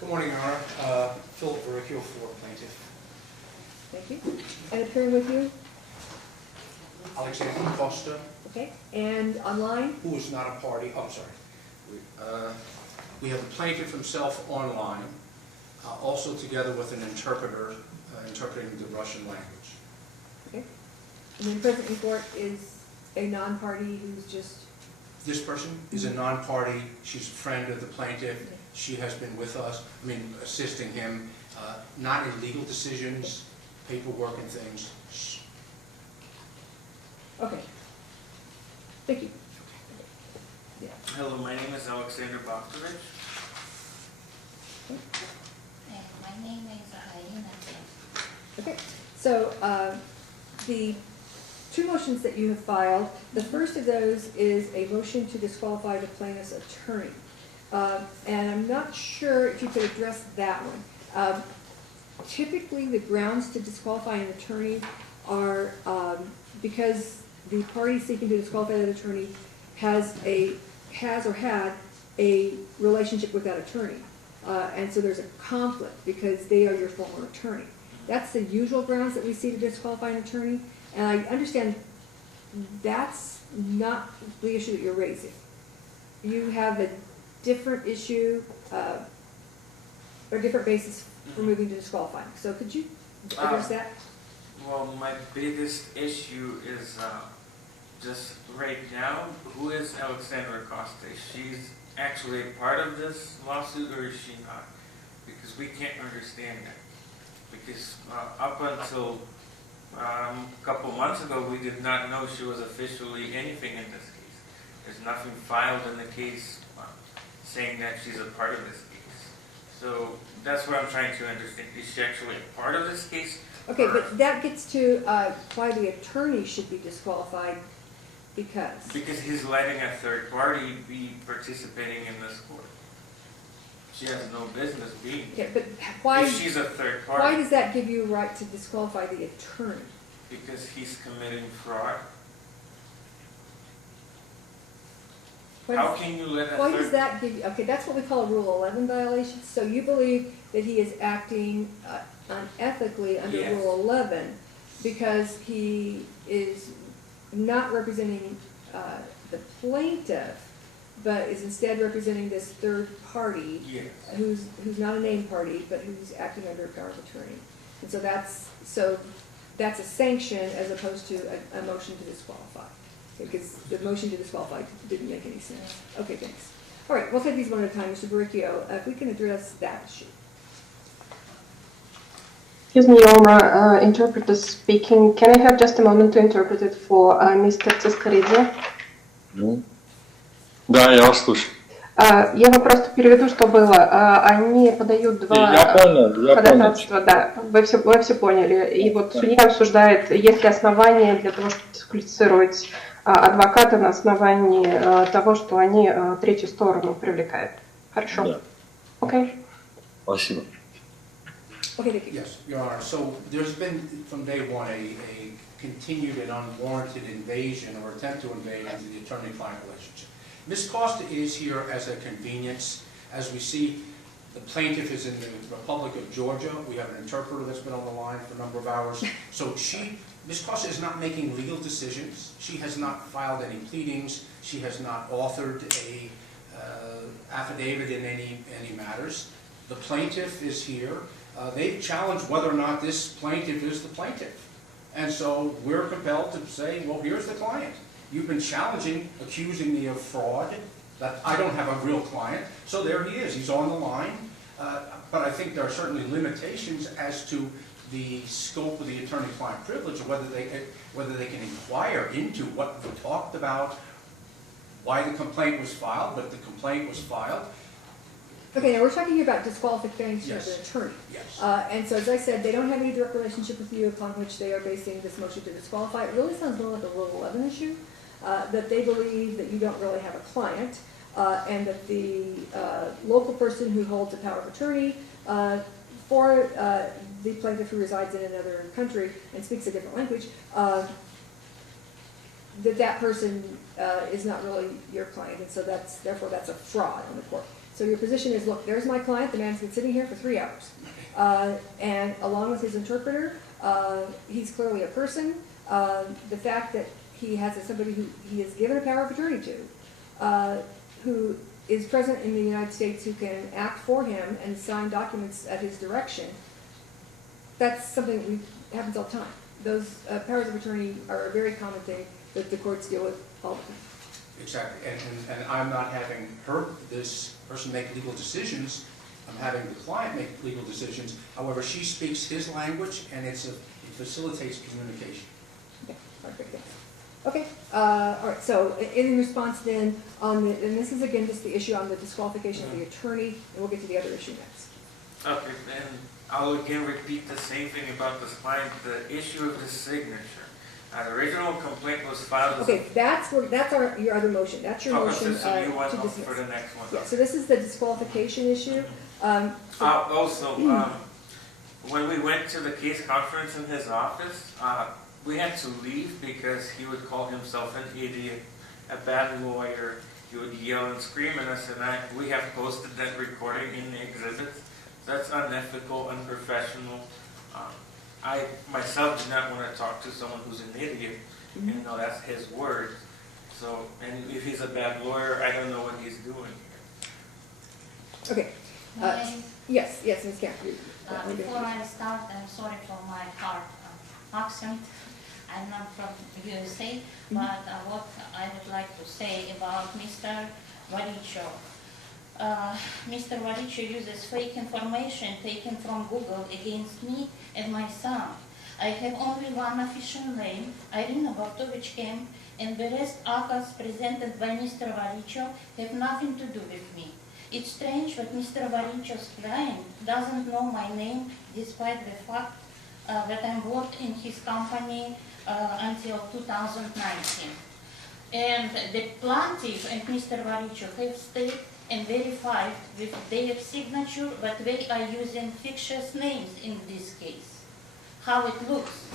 Good morning, Your Honor. Philip Varricchio for plaintiff. Thank you. And appearing with you? Alexander Costa, Okay. And online? who is not a party. Oh, I'm sorry. We have the plaintiff himself online, also together with an interpreter interpreting the Russian language. Okay. And then present in court is a non-party who's just... This person is a non-party. She's a friend of the plaintiff. Okay. She has been with us, assisting him, not in legal decisions, paperwork and things. Okay. Thank you. Yeah. Hello, my name is Alexander Bovtovich. Okay. And my name is Irina. Okay. So the two motions that you have filed, the first of those is a motion to disqualify the plaintiff's attorney. And I'm not sure if you could address that one. Typically, the grounds to disqualify an attorney are because the party seeking to disqualify that attorney has or had a relationship with that attorney. And so there's a conflict because they are your former attorney. That's the usual grounds that we see to disqualify an attorney. And I understand that's not the issue that you're raising. You have a different issue or different basis for moving to disqualifying. So could you address that? Well, my biggest issue is just right now, who is Alexandra Costa? She's actually a part of this lawsuit, or is she not? Because we can't understand that. Because up until a couple months ago, we did not know she was officially anything in this case. There's nothing filed in the case saying that she's a part of this case. So that's what I'm trying to understand. Is she actually a part of this case? Okay, but that gets to why the attorney should be disqualified because he's letting a third party be participating in this court. She has no business being. Okay, but why? If she's a third party. Why does that give you a right to disqualify the attorney? Because he's committing fraud. How can you let a Why third? does that give you? Okay, that's what we call a Rule 11 violation. So you believe that he is acting unethically under Yes. Rule 11 because he is not representing the plaintiff, but is instead representing this third party Yes. who's not a named party, but who's acting under a power of attorney. And so that's a sanction as opposed to a motion to disqualify. Because the motion to disqualify didn't make any sense. Okay, thanks. All right, we'll take these one at a time. Mr. Varricchio, if we can address that issue. Excuse me, Your Honor, interpreter speaking. Can I have just a moment to interpret it for Mr. Цискоридзе? Да, я вас слышу. Я вам просто переведу, что было. Они подают два ходатайства. Да, вы все поняли. И вот судья обсуждает, есть ли основания для того, чтобы дисквалифицировать адвоката на основании того, что они третью сторону привлекают. Хорошо. Да. Окей. Спасибо. Okay, thank you. Yes, Your Honor. So there's been, from day one, a continued and unwarranted invasion or attempt to invade into the attorney-client relationship. Ms. Costa is here as a convenience. As we see, the plaintiff is in the Republic of Georgia. We have an interpreter that's been on the line for a number of hours. So Ms. Costa is not making legal decisions. She has not filed any pleadings. She has not authored a affidavit in any matters. The plaintiff is here. They've challenged whether or not this plaintiff is the plaintiff. And so we're compelled to say, well, here's the client. You've been challenging, accusing me of fraud, that I don't have a real client. So there he is. He's on the line. But I think there are certainly limitations as to the scope of the attorney-client privilege, or whether they can inquire into what we talked about, why the complaint was filed, but the complaint was filed. Okay, now we're talking here about disqualification Yes. of an attorney. Yes. And so, as I said, they don't have any direct relationship with you upon which they are basing this motion to disqualify. It really sounds more like a Rule 11 issue, that they believe that you don't really have a client, and that the local person who holds the power of attorney for the plaintiff who resides in another country and speaks a different language, that person is not really your client, and so therefore that's a fraud on the court. So your position is, look, there's my client, the man's been sitting here for 3 hours. And along with his interpreter, he's clearly a person. The fact that he has somebody who he has given a power of attorney to, who is present in the United States, who can act for him and sign documents at his direction, that's something that happens all the time. Those powers of attorney are a very common thing that the courts deal with all the time. Exactly, and I'm not having this person make legal decisions, I'm having the client make legal decisions. However, she speaks his language, and it facilitates communication. Okay, all right, great, thanks. Okay, all right, so in response then, and this is again just the issue on the disqualification of the attorney, and we'll get to the other issue next. Okay, and I'll again repeat the same thing about this client, the issue of the signature. The original complaint was filed as... Okay, that's your other motion. That's your motion so you want to for dismiss. the next one. Yeah, so this is the disqualification issue. When we went to the case conference in his office, we had to leave because he would call himself an idiot, a bad lawyer. He would yell and scream at us, and we have posted that recording in the exhibits. That's unethical, unprofessional. I myself do not want to talk to someone who's an idiot, even though that's his word. So, and if he's a bad lawyer, I don't know what he's doing here. Okay. Yes, Ms. Camp. Before I start, I'm sorry for my hard accent. I'm not from USA, but what I would like to say about Mr. Varricchio. Mr. Varricchio uses fake information taken from Google against me and my son. I have only one official name, Bovtovich and Camp, and the rest accounts presented by Mr. Varricchio have nothing to do with me. It's strange that Mr. Varricchio's client doesn't know my name, despite the fact that I worked in his company until 2019. And the plaintiff and Mr. Varricchio have stated and verified with their signature that they are using fictitious names in this case. How it looks.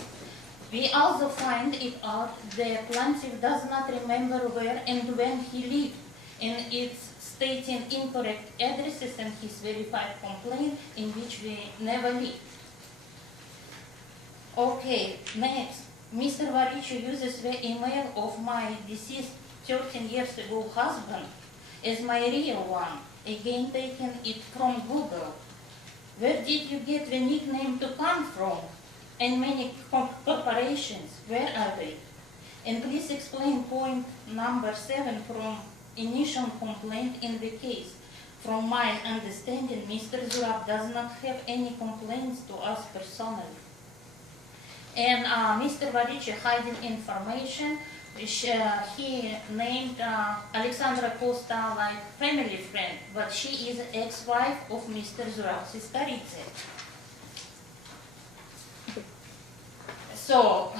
We also find it out the plaintiff does not remember where and when he lived, and it's stating incorrect addresses in his verified complaint in which we never lived. Okay, next. Mr. Varricchio uses the email of my deceased 13 years ago husband as my real one, again taking it from Google. Where did you get the nickname to come from? And many corporations, where are they? And please explain point number 7 from initial complaint in the case. From my understanding, Mr. Zurab does not have any complaints to us personally. And Mr. Varricchio hiding information, which he named Alexandra Costa like family friend, but she is ex-wife of Mr. Zurab's Starice. So,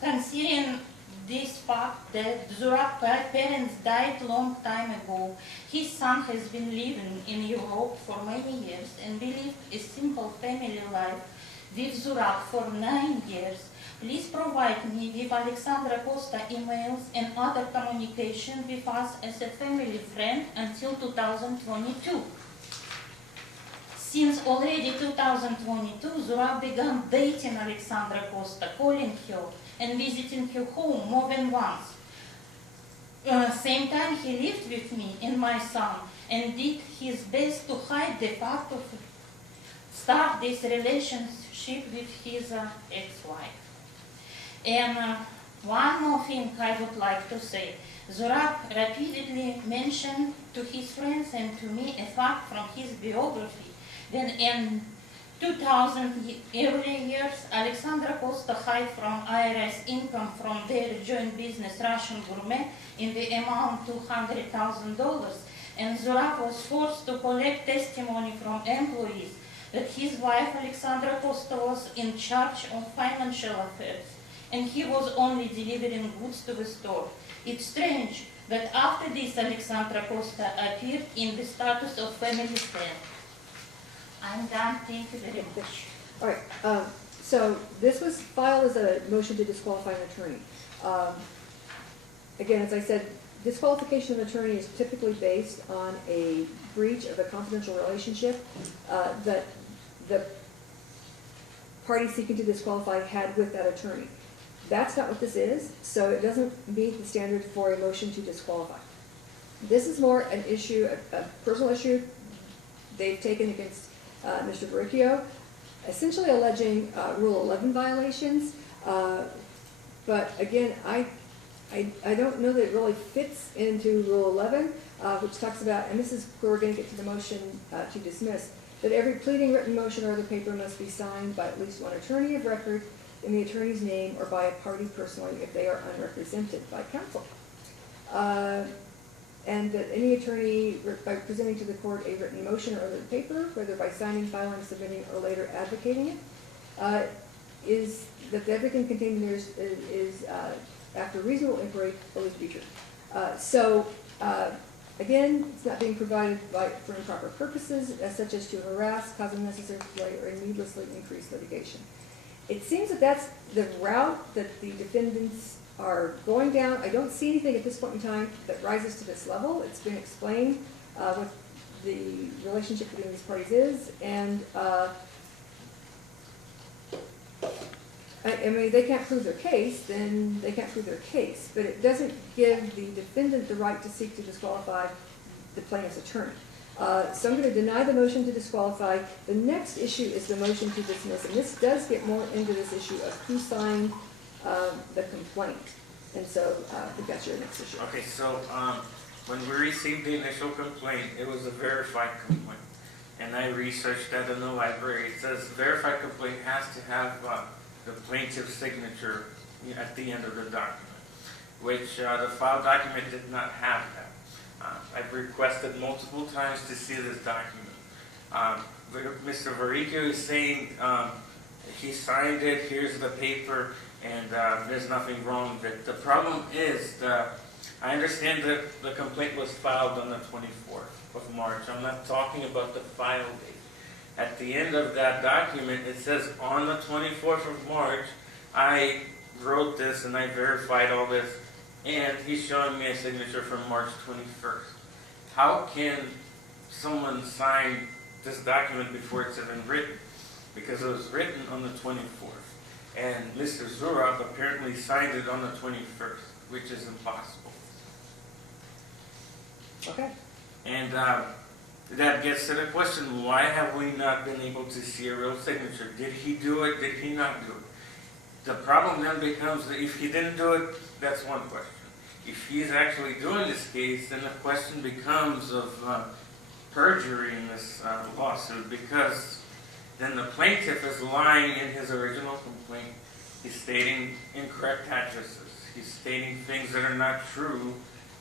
considering this fact that Zurab's parents died long time ago, his son has been living in Europe for many years and lived a simple family life with Zurab for 9 years. Please provide me with Alexandra Costa emails and other communication with us as a family friend until 2022. Since already 2022, Zurab began dating Alexandra Costa, calling her and visiting her home more than once. Same time he lived with me and my son and did his best to hide the fact of start this relationship with his ex-wife. And one more thing I would like to say. Zurab repeatedly mentioned to his friends and to me a fact from his biography. Then in 2000 early years, Alexandra Costa hid from IRS income from their joint business Russian Gourmet in the amount $200,000. And Zurab was forced to collect testimony from employees that his wife Alexandra Costa was in charge of financial affairs, and he was only delivering goods to the store. It's strange that after this Alexandra Costa appeared in the status of family friend. I'm done. Thank you very much. All right. So this was filed as a motion to disqualify an attorney. Again, as I said, disqualification of attorney is typically based on a breach of a confidential relationship that the party seeking to disqualify had with that attorney. That's not what this is, so it doesn't meet the standard for a motion to disqualify. This is more an issue, a personal issue they've taken against Mr. Varricchio, essentially alleging Rule 11 violations. But again, I don't know that it really fits into Rule 11, which talks about, and this is where we're going to get to the motion to dismiss, that every pleading, written motion, or other paper must be signed by at least one attorney of record in the attorney's name or by a party personally if they are unrepresented by counsel. And that any attorney, by presenting to the court a written motion or other paper, whether by signing, filing, submitting, or later advocating it, is that everything contained in there is after reasonable inquiry, believed to be true. Again, it's not being provided for improper purposes, such as to harass, cause unnecessary delay, or needlessly increase litigation. It seems that that's the route that the defendants are going down. I don't see anything at this point in time that rises to this level. It's been explained what the relationship between these parties is, and I mean, they can't prove their case, then they can't prove their case, but it doesn't give the defendant the right to seek to disqualify the plaintiff's attorney. So I'm going to deny the motion to disqualify. The next issue is the motion to dismiss, and this does get more into this issue of who signed the complaint. And so I think that's your next issue. Okay, so when we received the initial complaint, it was a verified complaint. And I researched that in the library. It says verified complaint has to have the plaintiff's signature at the end of the document, which the file document did not have that. I've requested multiple times to see this document. Mr. Varricchio is saying he signed it, here's the paper, and there's nothing wrong with it. The problem is that I understand that the complaint was filed on the 24th of March. I'm not talking about the file date. At the end of that document, it says on the 24th of March, I wrote this and I verified all this, and he's showing me a signature from March 21st. How can someone sign this document before it's even written? Because it was written on the 24th. And Mr. Zurab apparently signed it on the 21st, which is impossible. Okay. And that gets to the question, why have we not been able to see a real signature? Did he do it? Did he not do it? The problem then becomes that if he didn't do it, that's one question. If he's actually doing this case, then the question becomes of perjury in this lawsuit, because then the plaintiff is lying in his original complaint. He's stating incorrect addresses. He's stating things that are not true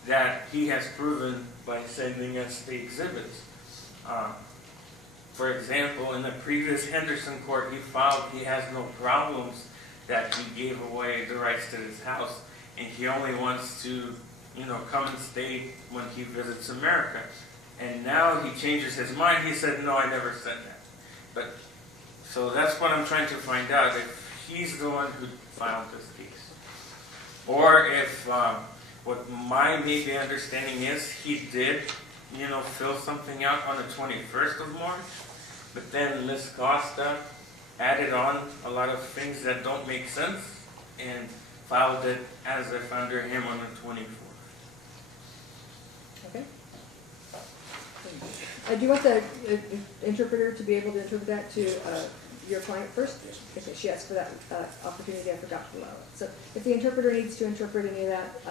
that he has proven by sending us the exhibits. For example, in the previous Henderson court he has no problems that he gave away the rights to his house, and he only wants to, come and stay when he visits America. And now he changes his mind. He said, no, I never said that. So that's what I'm trying to find out, if he's the one who filed this case. Or if what my maybe understanding is, he did, fill something out on the 21st of March, but then Ms. Costa added on a lot of things that don't make sense and filed it as if under him on the 24th. Okay. Do you want the interpreter to be able to interpret that to your client first? Okay, she asked for that opportunity. I forgot to allow it. So if the interpreter needs to interpret any of that,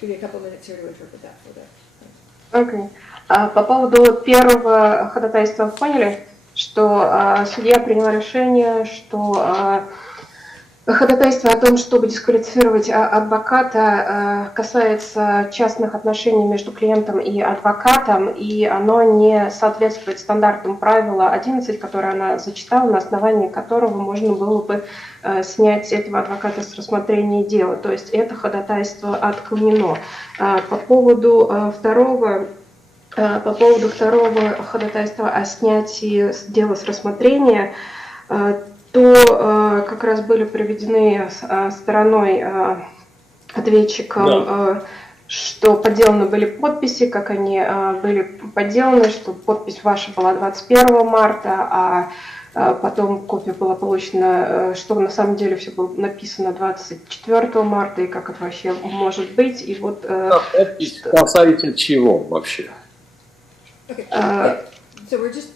give you a couple minutes here to interpret that for them. Окей. По поводу первого ходатайства поняли, что судья принял решение, что ходатайство о том, чтобы дисквалифицировать адвоката, касается частных отношений между клиентом и адвокатом, и оно не соответствует стандартам правила 11, которое она зачитала, на основании которого можно было бы снять этого адвоката с рассмотрения дела. То есть это ходатайство отклонено. По поводу второго ходатайства о снятии дела с рассмотрения, то как раз были приведены стороной ответчиком что подделаны были подписи, как они были подделаны, что подпись ваша была 21 марта, а потом копия была получена, что на самом деле все было написано 24 марта, и как это вообще может быть. И вот, подпись касается чего вообще? Okay, so we're just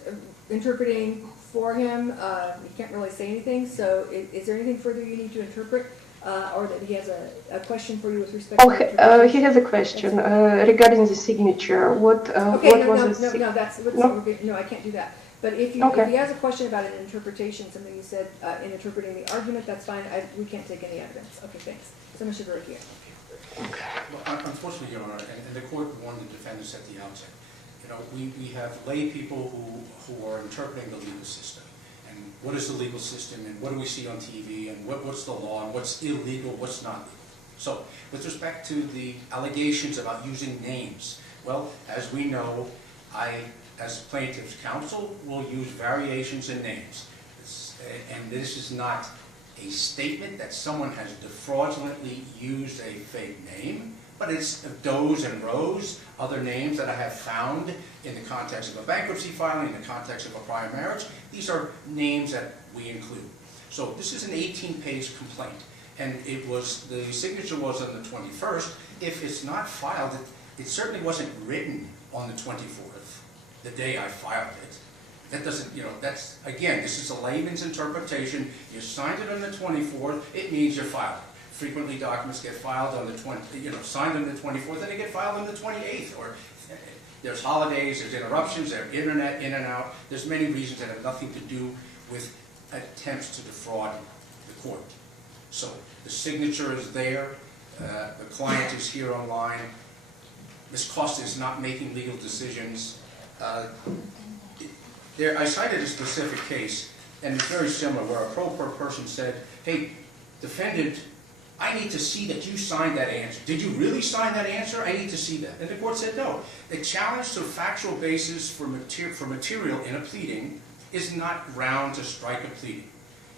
interpreting for him. You can't really say anything, so is there anything further you need to interpret? Or that he has a question for you with respect to interpretation? He has a question regarding the signature. What was the No, I can't do that. But if he has a question about an interpretation, something you said in interpreting the argument, that's fine. We can't take any evidence. Okay, thanks. So Mr. Varricchio. Well, unfortunately, Your Honor, and the court warned the defendants at the outset. You know, we have lay people who are interpreting the legal system. And what is the legal system, and what do we see on TV, and what's the law, and what's illegal, what's not legal. So, with respect to the allegations about using names, well, as we know, as plaintiff's counsel, will use variations in names. And this is not a statement that someone has fraudulently used a fake name, but it's Does and Rose, other names that I have found in the context of a bankruptcy filing, in the context of a prior marriage. These are names that we include. So this is an 18-page complaint, and the signature was on the 21st. If it's not filed, it certainly wasn't written on the 24th, the day I filed it. That doesn't, that's, again, this is a layman's interpretation. You signed it on the 24th, it means you're filed. Frequently, documents get filed on the signed on the 24th, and they get filed on the 28th. Or there's holidays, there's interruptions, there's internet in and out. There's many reasons that have nothing to do with attempts to defraud the court. So the signature is there. The client is here online. Ms. Costa is not making legal decisions. I cited a specific case, and it's very similar, where a pro per person said, hey, defendant, I need to see that you signed that answer. Did you really sign that answer? I need to see that. And the court said no. The challenge to a factual basis for material in a pleading is not ground to strike a pleading.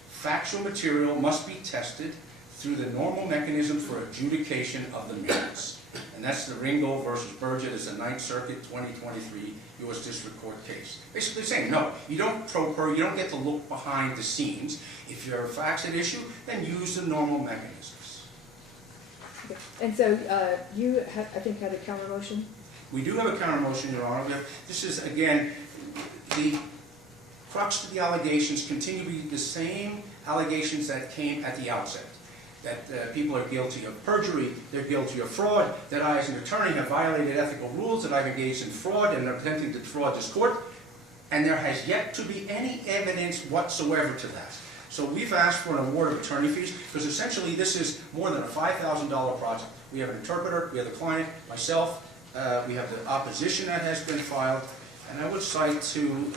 Factual material must be tested through the normal mechanism for adjudication of the merits. And that's the Ringgold versus Burgett. It's a 9th Circuit 2023 U.S. District Court case. Basically saying, no, you don't you don't get to look behind the scenes. If there are facts at issue, then use the normal mechanisms. Okay. And so you, I think, had a counter motion? We do have a counter motion, Your Honor. This is, again, the crux of the allegations continue to be the same allegations that came at the outset. That people are guilty of perjury, they're guilty of fraud, that I as an attorney have violated ethical rules, that I've engaged in fraud and are attempting to defraud this court, and there has yet to be any evidence whatsoever to that. So we've asked for an award of attorney fees, because essentially this is more than a $5,000 project. We have an interpreter, we have the client, myself, we have the opposition that has been filed, and I would cite to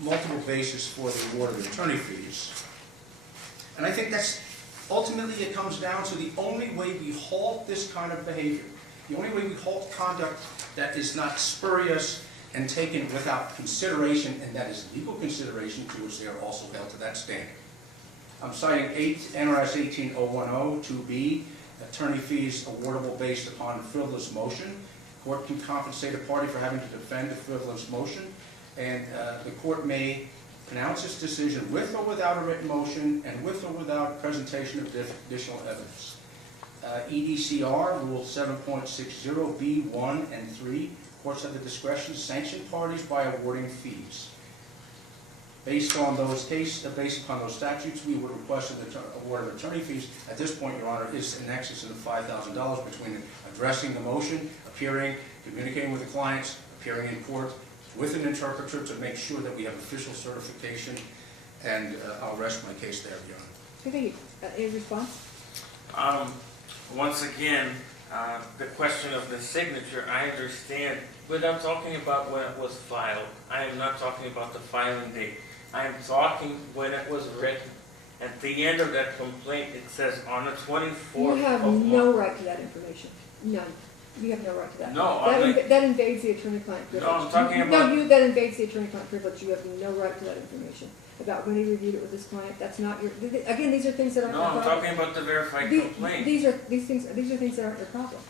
multiple bases for the award of attorney fees. And I think that's ultimately, it comes down to the only way we halt this kind of behavior, the only way we halt conduct that is not spurious and taken without consideration, and that is legal consideration to which they are also held to that standard. I'm citing NRS 18010 2B, attorney fees awardable based upon a frivolous motion. Court can compensate a party for having to defend a frivolous motion, and the court may pronounce its decision with or without a written motion and with or without presentation of additional evidence. EDCR, Rule 7.60, B1 and 3, courts have the discretion to sanction parties by awarding fees. Based on those based upon those statutes, we would request an award of attorney fees. At this point, Your Honor, is in excess of $5,000 between addressing the motion, appearing, communicating with the clients, appearing in court, with an interpreter to make sure that we have official certification, and I'll rest my case there, Your Honor. Thank you. Any response? Once again, the question of the signature, I understand, but I'm talking about when it was filed. I am not talking about the filing date. I am talking when it was written. At the end of that complaint, it says on the 24th You have of no March. right to that information. None. You have no right to that. No, that invades the attorney-client privilege. No, I'm talking about... No, that invades the attorney-client privilege. You have no right to that information about when he reviewed it with his client. That's not your... Again, these are things that aren't No, your I'm problem. talking about the verified complaint. These are things that aren't your problem.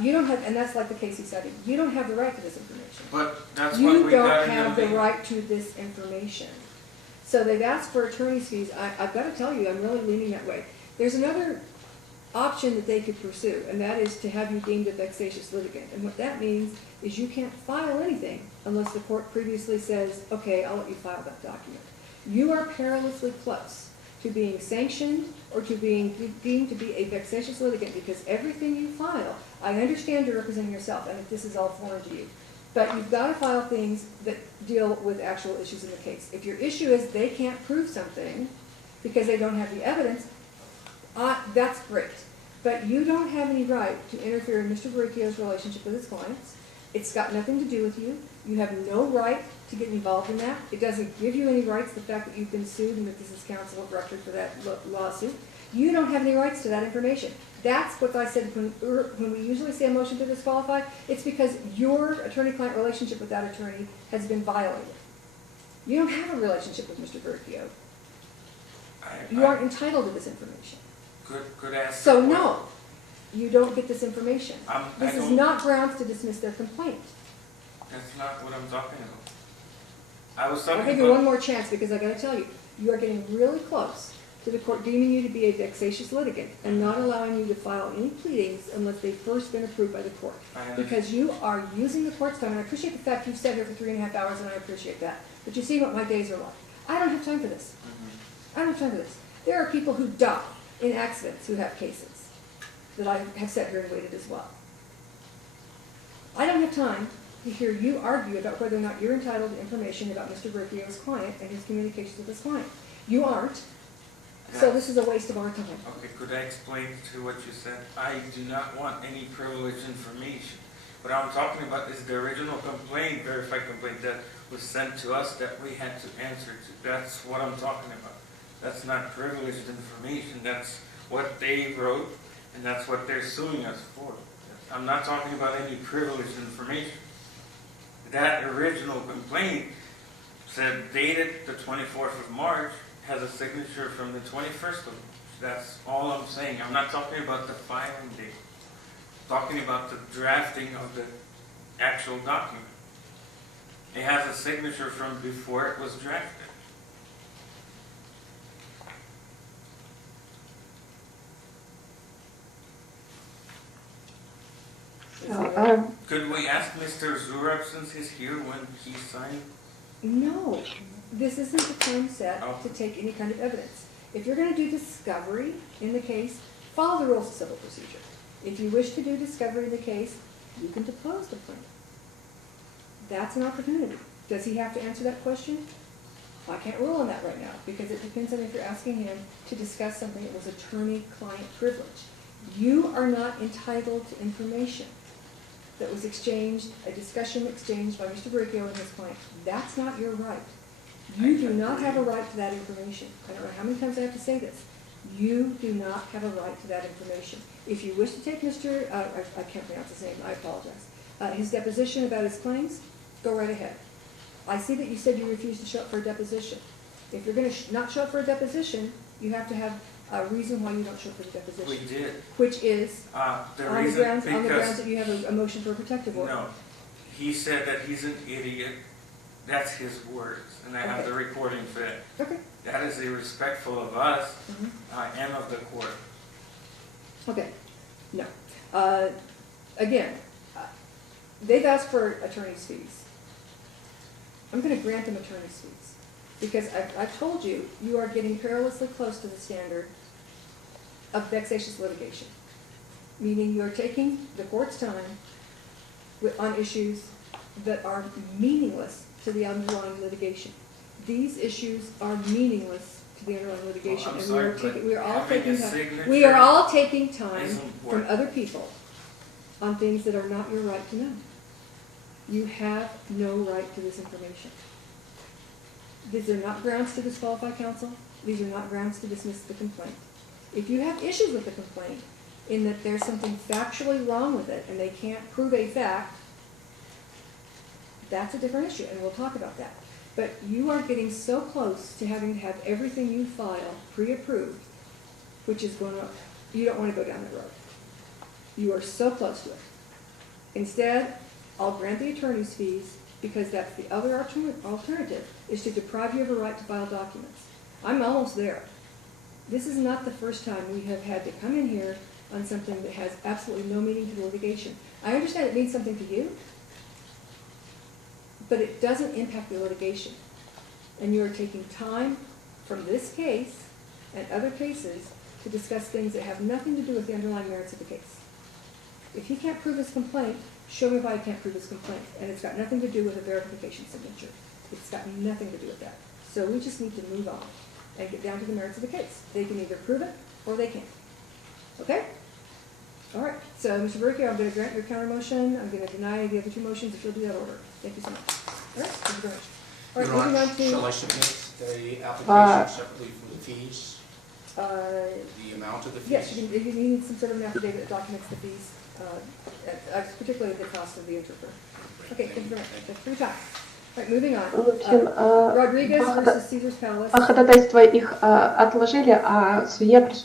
You don't have, and that's like the case he cited, you don't have the right to this information. But that's what You we don't got have the in the right to this information. So they've asked for attorney's fees. I've got to tell you, I'm really leaning that way. There's another option that they could pursue, and that is to have you deemed a vexatious litigant. And what that means is you can't file anything unless the court previously says, okay, I'll let you file that document. You are perilously close to being sanctioned or to being deemed to be a vexatious litigant because everything you file, I understand you're representing yourself and that this is all foreign to you, but you've got to file things that deal with actual issues in the case. If your issue is they can't prove something because they don't have the evidence, that's great. But you don't have any right to interfere in Mr. Varricchio's relationship with his clients. It's got nothing to do with you. You have no right to get involved in that. It doesn't give you any rights, the fact that you've been sued and that this is counsel of record for that lawsuit. You don't have any rights to that information. That's what I said when we usually say a motion to disqualify. It's because your attorney-client relationship with that attorney has been violated. You don't have a relationship with Mr. Varricchio. You aren't entitled to this information. Could ask. So no, you don't get this information. I This is don't- not grounds to dismiss their complaint. That's not what I'm talking about. I was I'll talking give you one about, more chance because I gotta tell you, you are getting really close to the court deeming you to be a vexatious litigant and not allowing you to file any pleadings unless they've first been approved by the court. I understand. Because you are using the court's time, and I appreciate the fact you've sat here for 3.5 hours, and I appreciate that. But you see what my days are like. I don't have time for this. I don't have time for this. There are people who die in accidents who have cases that I have sat here and waited as well. I don't have time to hear you argue about whether or not you're entitled to information about Mr. Varricchio's client and his communications with his client. You aren't, so this is a waste of our time. Okay, could I explain to what you said? I do not want any privileged information. What I'm talking about is the original complaint, verified complaint that was sent to us that we had to answer to. That's what I'm talking about. That's not privileged information. That's what they wrote, and that's what they're suing us for. I'm not talking about any privileged information. That original complaint said dated the 24th of March, has a signature from the 21st of March. That's all I'm saying. I'm not talking about the filing date. I'm talking about the drafting of the actual document. It has a signature from before it was drafted. Could we ask Mr. Zurab, since he's here, when he signed? No, this isn't the time set to take any kind of evidence. If you're going to do discovery in the case, follow the rules of civil procedure. If you wish to do discovery in the case, you can depose the plaintiff. That's an opportunity. Does he have to answer that question? I can't rule on that right now because it depends on if you're asking him to discuss something that was attorney-client privilege. You are not entitled to information that was exchanged, a discussion exchanged by Mr. Varricchio and his client. That's not your right. You do not have a right to that information. I don't know how many times I have to say this. You do not have a right to that information. If you wish to take Mr. I can't pronounce his name, I apologize, his deposition about his claims, go right ahead. I see that you said you refused to show up for a deposition. If you're going to not show up for a deposition, you have to have a reason why you don't show up for the deposition. We did. Which is The on the reason, grounds because, that you have a motion for a protective order. no, he said that he's an idiot. That's his words, and I have Okay. the recording for that. Okay. That is irrespectful of us Mhm. and of the court. Okay, no. Again, they've asked for attorney's fees. I'm going to grant them attorney's fees because I've told you, you are getting perilously close to the standard of vexatious litigation, meaning you are taking the court's time on issues that are meaningless to the underlying litigation. These issues are meaningless to the underlying litigation, I'm and sorry, we are all having taking a time. signature We are all taking time is from important. other people on things that are not your right to know. You have no right to this information. These are not grounds to disqualify counsel. These are not grounds to dismiss the complaint. If you have issues with the complaint in that there's something factually wrong with it and they can't prove a fact, that's a different issue, and we'll talk about that. But you are getting so close to having to have everything you file pre-approved, which is going to, you don't want to go down that road. You are so close to it. Instead, I'll grant the attorney's fees because that's the other alternative, is to deprive you of a right to file documents. I'm almost there. This is not the first time we have had to come in here on something that has absolutely no meaning to the litigation. I understand it means something to you, but it doesn't impact the litigation. And you are taking time from this case and other cases to discuss things that have nothing to do with the underlying merits of the case. If he can't prove his complaint, show me why he can't prove his complaint. And it's got nothing to do with a verification signature. It's got nothing to do with that. So we just need to move on and get down to the merits of the case. They can either prove it or they can't. Okay? All right. So, Mr. Varricchio, I'm going to grant your counter motion. I'm going to deny the other two motions if you'll do that order. Thank you so much. All right. Thank you very much. All right. Your Moving Honor, on to shall I submit the application separately for the fees, the amount of the fees? yes, you need some sort of an affidavit that documents the fees, particularly the cost of the interpreter. Okay. Thank you very much. Thanks for your time. All right. Moving on. В общем, Rodriguez versus Caesar's Palace. по ходатайству их отложили, а судья присуждает